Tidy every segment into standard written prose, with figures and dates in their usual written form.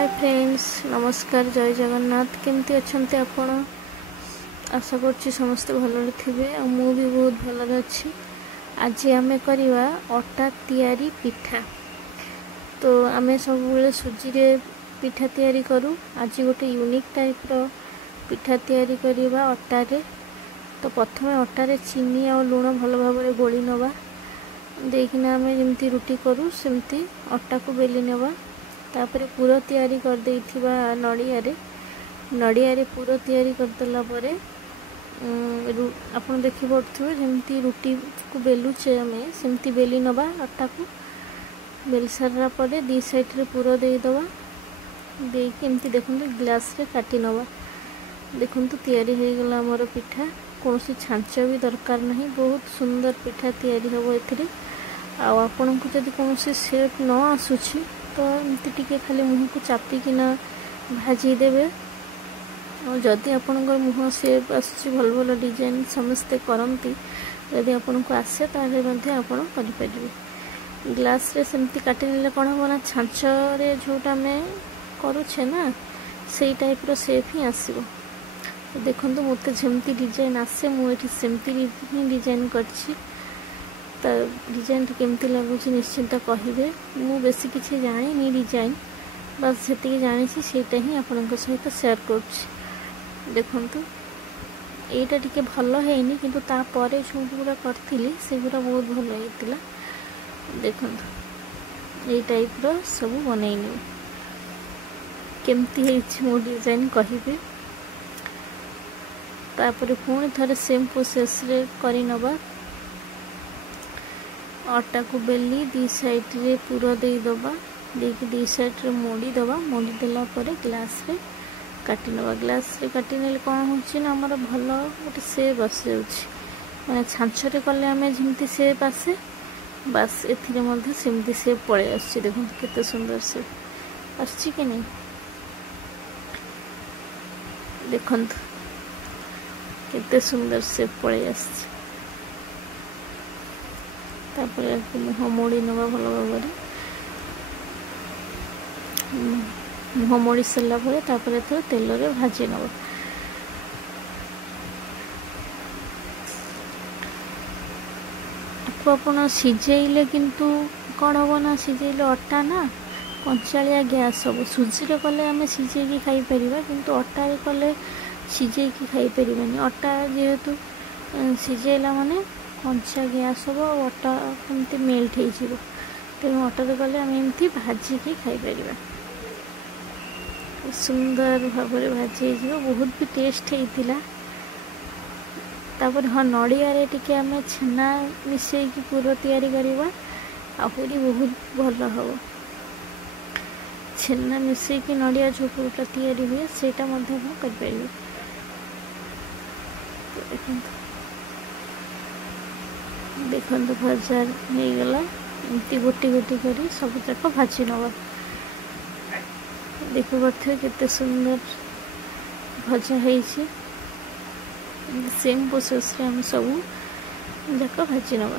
Hi friends, नमस्कार, जय जगन्नाथ। केमती अच्छे आपण? आशा कर समस्ते भल थे। मु भी बहुत भल अच्छी। आज आम करवा अटा तैयारी पिठा। तो आम सब सुजी रे पिठा तैयारी करूँ। आज गोटे यूनिक टाइप रो पिठा तैयारी करवा अटारे। तो प्रथम अटारे चीनी और लुण भल भाव गोली नवा। देखना आम जमी रुटी करूँ सेमती अटा को बेली नवा। तापर पूरा तैयारी कर देइथिबा नड़िया रे पूरा तैयारी कर देला परे आपन देखि पड़थुबे जेमती रुटी को बेलुचे आमे सेमती बेली नवा। अटा को बेल सारा परे दी साइड रे पूरा दे दवा। देकी एमती देखंतु ग्लास रे काटी नवा। देखंतु तैयारी हो गला हमर पिठा। कोनोसी छांच भी दरकार नहीं। बहुत सुंदर पिठा तैयारी होबो एथिरे। आ आपन को जदि कोनोसी शेप न आसुछि तो एमती टिके खाली मुह को चापिकिना भाजी देवे। और जदि आपणकर मुह सेप आसुछि भल भल डिजाइन समस्ते करती जदि आपन को आसे ताले मध्ये आपन करि परिबे। ग्लास रे सेमती काटि नेले कोन होना छांच रे जोटा में करूछे ना सेई टाइप रो शेप ही आसीबो। तो देखंतु मोते जेमती डिजाइन आसे मु एठी सेमती ही डिजाइन करछि। तो डिजाइन केमती लगुच निश्चिंत कहे। मु बेसी किसी जानी डिजाइन बस से जानी सेटा ही आपण सहित शेयर कर। देखंतु एटा टिके भल हैनी किंतु तापरे जो गुरा करथिली से गुरा बहुत भल हैतिला। देखंतु ए टाइप रो सब बनैनी केमती है मो डिजाइन कहिबे। तापर पुणी थरे सेम प्रोसेस रे करि नबा। आटा को बेली दी साइड रे पूरा दे दबा। देकी दी साइड रे मोड़ी दबा। मोड़ी देला परे ग्लास रे काटी नबा। ग्लास रे काटी नेले कोन होछि ना हमर भल गोटे शेप आस जाउछि। माने छांछ रे कले हमें जेमती शेप आसे बस एथिरे मध्ये सेमती शेप पळे आछि। देखो केते सुंदर शेप आछि कि नहीं। देखंतु केते सुंदर शेप पळे आछि। मुह मोड़ी नवा भल भाव मुह मोड़ी सारा पर तेल रे भाजी नवा। आपन सिझेले किंतु कौन हम ना सिझेले अटा ना कंचालिया गैस हम। सुजी रे कले आम सिझे खाई परिबा किंतु अटा रे कले सिझे खाई परिबानी। अटा जेहेतु सिझेला माने कंचा गैस हम अटा एमती मेल्ट हो तेणु अटारे गले आम एमती भाजिकी खाई पार। सुंदर भाव भाजी हो बहुत भी टेस्ट होता। तापर हाँ नड़िया रे टिके आम छेना मिसेकी पूरा तैयारी करवा आहरी बहुत भल हम। छेना मिसेकी नड़िया जो पूरा तैयारी हुए सेटा कर। देखो भजा हो गला एमती गोटी गोटी कर सब जाक भाजी नवा। देख पारे केते सुंदर भजा है। सेम प्रोसेस रे हम सब जाक भाजी नवा।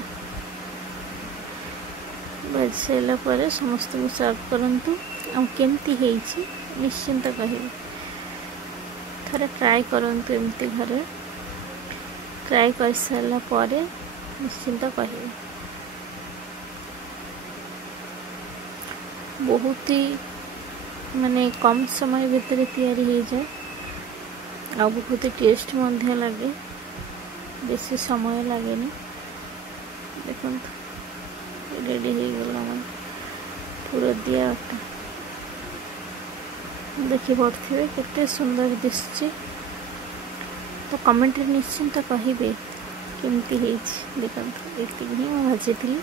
भाजी सारा पर समस्त को सर्व करंतु। आ केमती है निश्चिंत कहे थोड़ा ट्राई करंतु। एमती घरे ट्राई कर सारा पर निश्चिंत कहे। बहुत ही माने कम समय भितर तैयारी हो जाए आ बहुत ही टेस्ट मध्य लगे। बेसी समय लगे। देखो रेडी हो गला पूरा दिया अटा। देखी पड़े केते सुंदर दिशुची। तो कमेंट निश्चिंत कहे केमती देखो ये भाजी थी।